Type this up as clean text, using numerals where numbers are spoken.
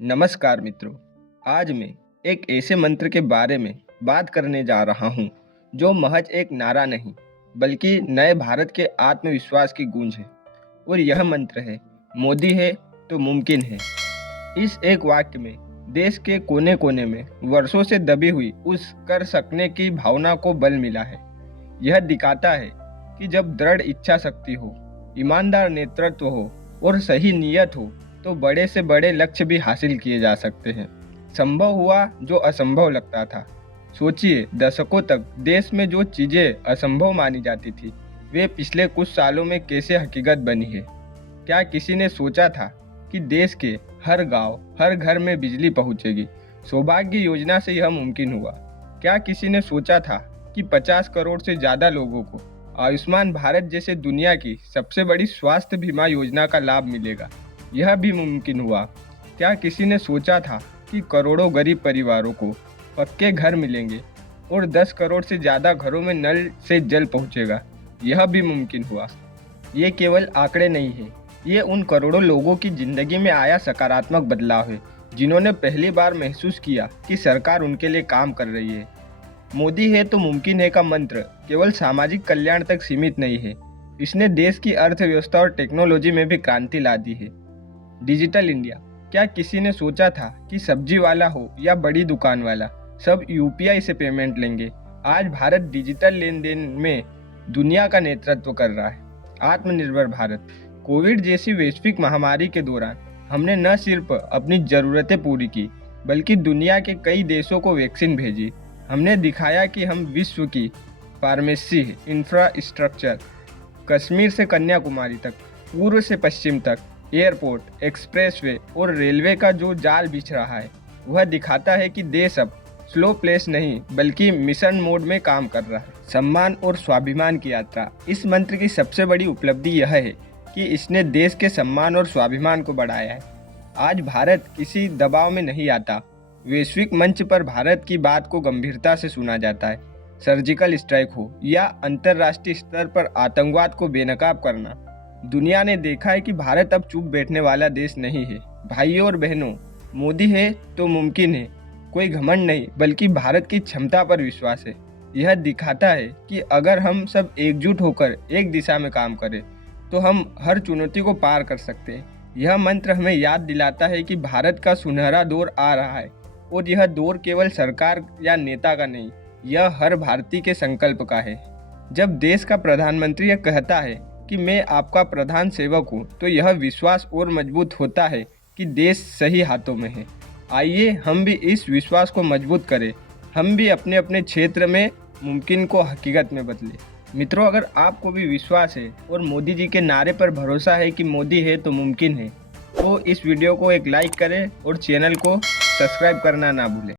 नमस्कार मित्रों। आज मैं एक ऐसे मंत्र के बारे में बात करने जा रहा हूँ जो महज एक नारा नहीं बल्कि नए भारत के आत्मविश्वास की गूंज है। और यह मंत्र है, मोदी है तो मुमकिन है। इस एक वाक्य में देश के कोने कोने में वर्षों से दबी हुई उस कर सकने की भावना को बल मिला है। यह दिखाता है कि जब दृढ़ इच्छा शक्ति हो, ईमानदार नेतृत्व हो और सही नीयत हो तो बड़े से बड़े लक्ष्य भी हासिल किए जा सकते हैं। संभव हुआ जो असंभव लगता था। सोचिए, दशकों तक देश में जो चीज़ें असंभव मानी जाती थी वे पिछले कुछ सालों में कैसे हकीकत बनी है। क्या किसी ने सोचा था कि देश के हर गांव, हर घर में बिजली पहुंचेगी? सौभाग्य योजना से यह मुमकिन हुआ। क्या किसी ने सोचा था कि 50 करोड़ से ज़्यादा लोगों को आयुष्मान भारत जैसे दुनिया की सबसे बड़ी स्वास्थ्य बीमा योजना का लाभ मिलेगा? यह भी मुमकिन हुआ। क्या किसी ने सोचा था कि करोड़ों गरीब परिवारों को पक्के घर मिलेंगे और 10 करोड़ से ज़्यादा घरों में नल से जल पहुंचेगा? यह भी मुमकिन हुआ। ये केवल आंकड़े नहीं है, ये उन करोड़ों लोगों की ज़िंदगी में आया सकारात्मक बदलाव है जिन्होंने पहली बार महसूस किया कि सरकार उनके लिए काम कर रही है। मोदी है तो मुमकिन है का मंत्र केवल सामाजिक कल्याण तक सीमित नहीं है, इसने देश की अर्थव्यवस्था और टेक्नोलॉजी में भी क्रांति ला दी है। Digital India. क्या किसी ने सोचा था कि सब्जी वाला हो या बड़ी दुकान वाला, सब यूपीआई से पेमेंट लेंगे? आज भारत डिजिटल लेन देन में दुनिया का नेतृत्व कर रहा है। आत्मनिर्भर भारत। कोविड जैसी वैश्विक महामारी के दौरान हमने न सिर्फ अपनी ज़रूरतें पूरी की बल्कि दुनिया के कई देशों को वैक्सीन भेजी। हमने दिखाया कि हम विश्व की फार्मेसी इंफ्रास्ट्रक्चर, कश्मीर से कन्याकुमारी तक, पूर्व से पश्चिम तक, एयरपोर्ट, एक्सप्रेसवे और रेलवे का जो जाल बिछ रहा है वह दिखाता है कि देश अब स्लो प्लेस नहीं बल्कि मिशन मोड में काम कर रहा है। सम्मान और स्वाभिमान की यात्रा। इस मंत्र की सबसे बड़ी उपलब्धि यह है कि इसने देश के सम्मान और स्वाभिमान को बढ़ाया है। आज भारत किसी दबाव में नहीं आता। वैश्विक मंच पर भारत की बात को गंभीरता से सुना जाता है। सर्जिकल स्ट्राइक हो या अंतर्राष्ट्रीय स्तर पर आतंकवाद को बेनकाब करना, दुनिया ने देखा है कि भारत अब चुप बैठने वाला देश नहीं है। भाइयों और बहनों, मोदी है तो मुमकिन है कोई घमंड नहीं बल्कि भारत की क्षमता पर विश्वास है। यह दिखाता है कि अगर हम सब एकजुट होकर एक दिशा में काम करें तो हम हर चुनौती को पार कर सकते हैं। यह मंत्र हमें याद दिलाता है कि भारत का सुनहरा दौर आ रहा है और यह दौर केवल सरकार या नेता का नहीं, यह हर भारतीय के संकल्प का है। जब देश का प्रधानमंत्री यह कहता है कि मैं आपका प्रधान सेवक हूँ तो यह विश्वास और मजबूत होता है कि देश सही हाथों में है। आइए हम भी इस विश्वास को मजबूत करें, हम भी अपने अपने क्षेत्र में मुमकिन को हकीकत में बदलें। मित्रों, अगर आपको भी विश्वास है और मोदी जी के नारे पर भरोसा है कि मोदी है तो मुमकिन है, तो इस वीडियो को एक लाइक करें और चैनल को सब्सक्राइब करना ना भूलें।